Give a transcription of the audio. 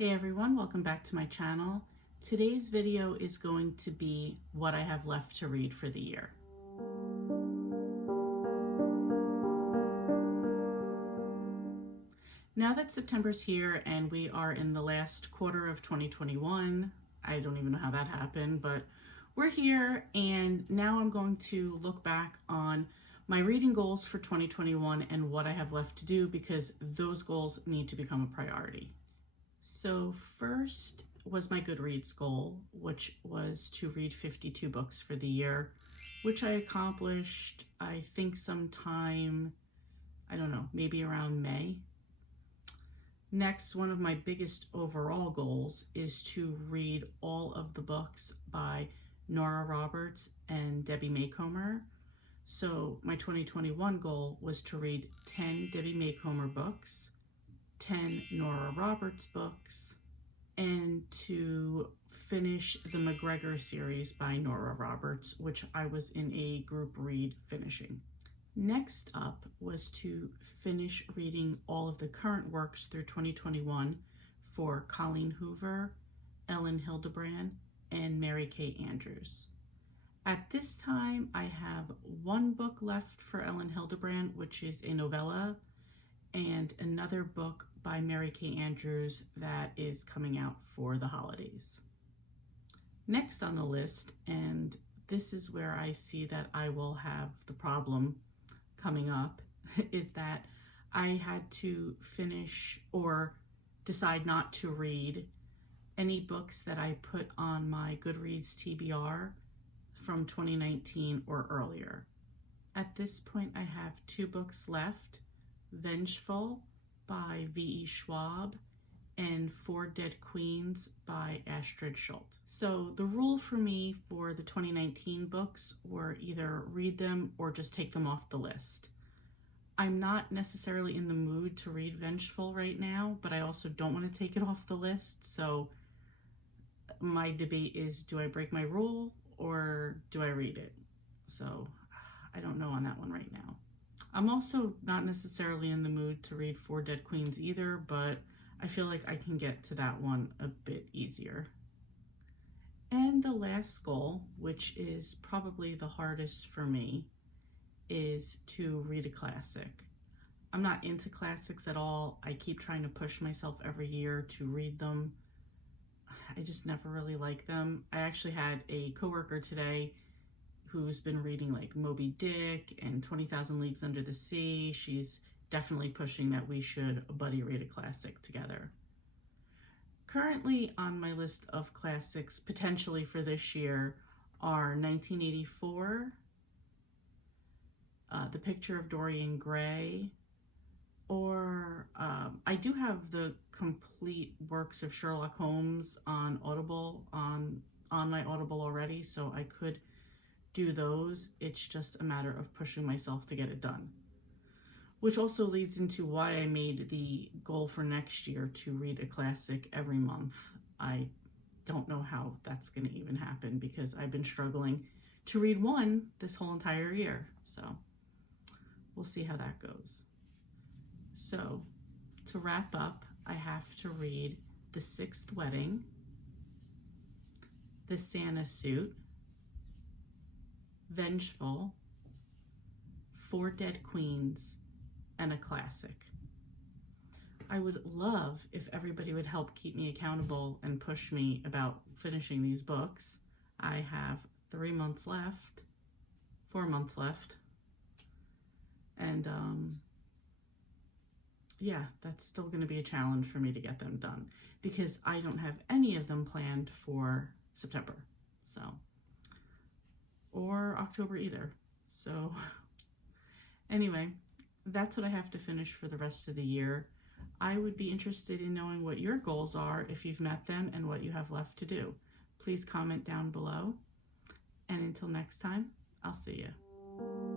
Hey everyone, welcome back to my channel. Today's video is going to be what I have left to read for the year. Now that September's here and we are in the last quarter of 2021, I don't even know how that happened, but we're here, and now I'm going to look back on my reading goals for 2021 and what I have left to do, because those goals need to become a priority. So first was my Goodreads goal, which was to read 52 books for the year, which I accomplished, I think sometime, I don't know, maybe around May. Next, one of my biggest overall goals is to read all of the books by Nora Roberts and Debbie Macomber. So my 2021 goal was to read 10 Debbie Macomber books, 10 Nora Roberts books, and to finish the McGregor series by Nora Roberts, which I was in a group read finishing. Next up was to finish reading all of the current works through 2021 for Colleen Hoover, Elin Hilderbrand, and Mary Kay Andrews. At this time, I have one book left for Elin Hilderbrand, which is a novella, and another book by Mary Kay Andrews that is coming out for the holidays. Next on the list, and this is where I see that I will have the problem coming up, is that I had to finish or decide not to read any books that I put on my Goodreads TBR from 2019 or earlier. At this point, I have two books left: Vengeful by V.E. Schwab and Four Dead Queens by Astrid Schuldt. So the rule for me for the 2019 books were either read them or just take them off the list. I'm not necessarily in the mood to read Vengeful right now, but I also don't want to take it off the list. So my debate is, do I break my rule or do I read it? So I don't know on that one right now. I'm also not necessarily in the mood to read Four Dead Queens either, but I feel like I can get to that one a bit easier. And the last goal, which is probably the hardest for me, is to read a classic. I'm not into classics at all. I keep trying to push myself every year to read them. I just never really like them. I actually had a coworker today who's been reading like Moby Dick and 20,000 Leagues Under the Sea. She's definitely pushing that we should buddy read a classic together. Currently on my list of classics potentially for this year are 1984, The Picture of Dorian Gray, or I do have the complete works of Sherlock Holmes on Audible, on my Audible already, so I could do those. It's just a matter of pushing myself to get it done. Which also leads into why I made the goal for next year to read a classic every month. I don't know how that's going to even happen, because I've been struggling to read one this whole entire year. So we'll see how that goes. So to wrap up, I have to read The Sixth Wedding, The Santa Suit, Vengeful, Four Dead Queens, and a classic. I would love if everybody would help keep me accountable and push me about finishing these books. I have 3 months left, 4 months left, and yeah, that's still going to be a challenge for me to get them done, because I don't have any of them planned for September, so, or October either. So anyway, that's what I have to finish for the rest of the year. I would be interested in knowing what your goals are, if you've met them, and what you have left to do. Please comment down below. And until next time, I'll see you.